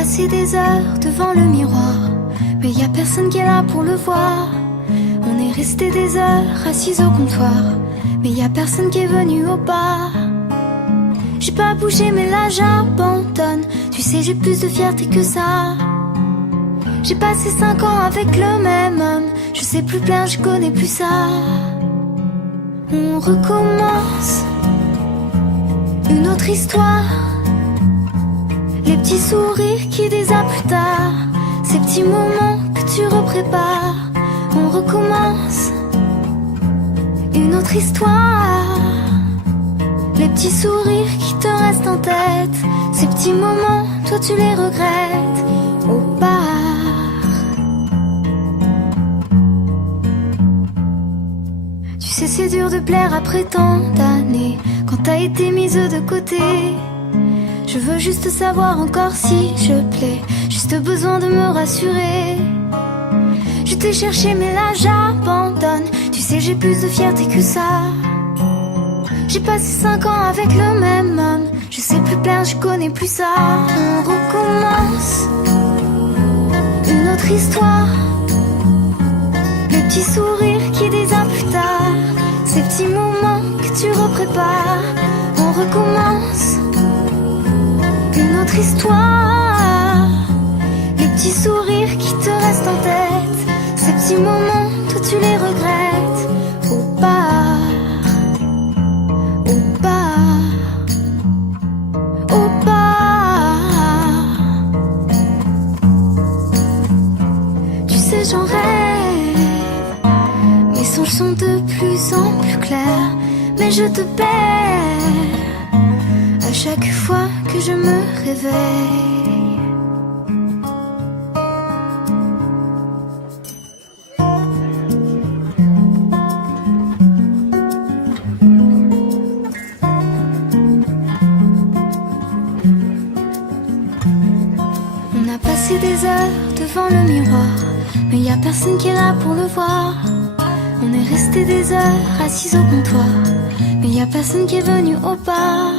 passé des heures devant le miroir, mais y a personne qui est là pour le voir. On est resté des heures assis au comptoir, mais y a personne qui est venu au bar. J'ai pas bougé mais là j'abandonne. Tu sais j'ai plus de fierté que ça. J'ai passé 5 ans avec le même homme. Je sais plus plaire, je connais plus ça. On recommence une autre histoire. Les petits sourires qui disent à plus tard, ces petits moments que tu reprépares. On recommence une autre histoire. Les petits sourires qui te restent en tête, ces petits moments, toi tu les regrettes au bar. Tu sais c'est dur de plaire après tant d'années, quand t'as été mise de côté. Je veux juste savoir encore si je plais, juste besoin de me rassurer. Je t'ai cherché mais là j'abandonne. Tu sais j'ai plus de fierté que ça. J'ai passé 5 ans avec le même homme. Je sais plus plaire, je connais plus ça. On recommence une autre histoire. Les petits sourires qui disent à plus tard, ces petits moments que tu reprépares. On recommence une autre histoire. Les petits sourires qui te restent en tête, ces petits moments, toi tu les regrettes au bar. Au bar. Au bar. Tu sais j'en rêve, mes songes sont de plus en plus clairs, mais je te perds à chaque fois que je me réveille. On a passé des heures devant le miroir, mais y a personne qui est là pour le voir. On est resté des heures assis au comptoir, mais y a personne qui est venu au bar.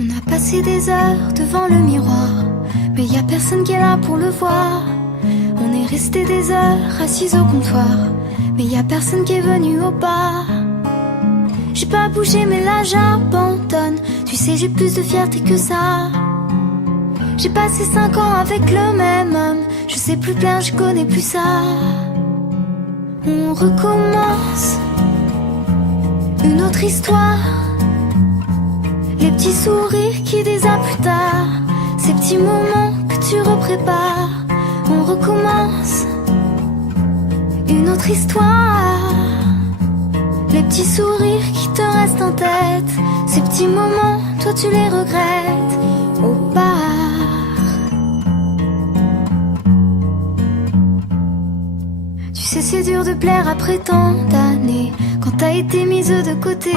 On a passé des heures devant le miroir, mais y a personne qui est là pour le voir. On est resté des heures assis au comptoir, mais y a personne qui est venu au bar. J'ai pas bougé mais là j'abandonne. Tu sais j'ai plus de fierté que ça. J'ai passé 5 ans avec le même homme. Je sais plus plaire, je connais plus ça. On recommence une autre histoire. Les petits sourires qui disent à plus tard, ces petits moments que tu reprépares. On recommence une autre histoire. Les petits sourires qui te restent en tête, ces petits moments, toi tu les regrettes au bar. Tu sais c'est dur de plaire après tant d'années, quand t'as été mise de côté.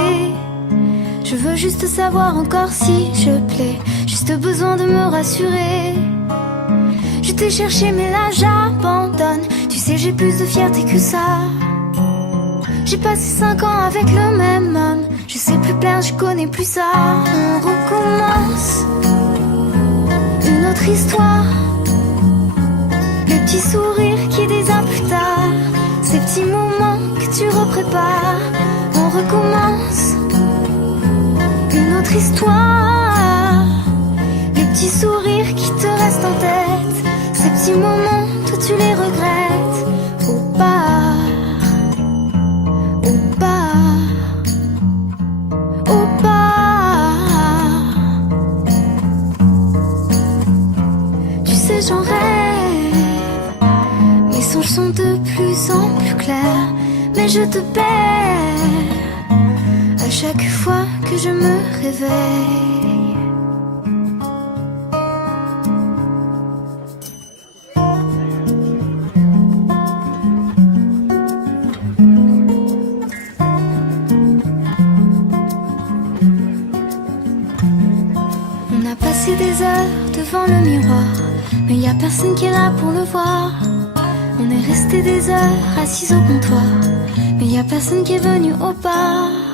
Je veux juste savoir encore si je plais, juste besoin de me rassurer. Je t'ai cherché mais là j'abandonne. Tu sais j'ai plus de fierté que ça. J'ai passé 5 ans avec le même homme. Je sais plus plaire, je connais plus ça. On recommence une autre histoire. Les petits sourires qui disent à plus tard, ces petits moments que tu reprépares. On recommence une autre histoire. Les petits sourires qui te restent en tête, ces petits moments, toi tu les regrettes au bar. Au bar. Au bar. Tu sais j'en rêve, mes songes sont de plus en plus clairs, mais je te perds à chaque fois que je me réveille. devant le miroir, mais y a personne qui est là pour le voir. On est resté des heures assis au comptoir, mais y a personne qui est venu au bar.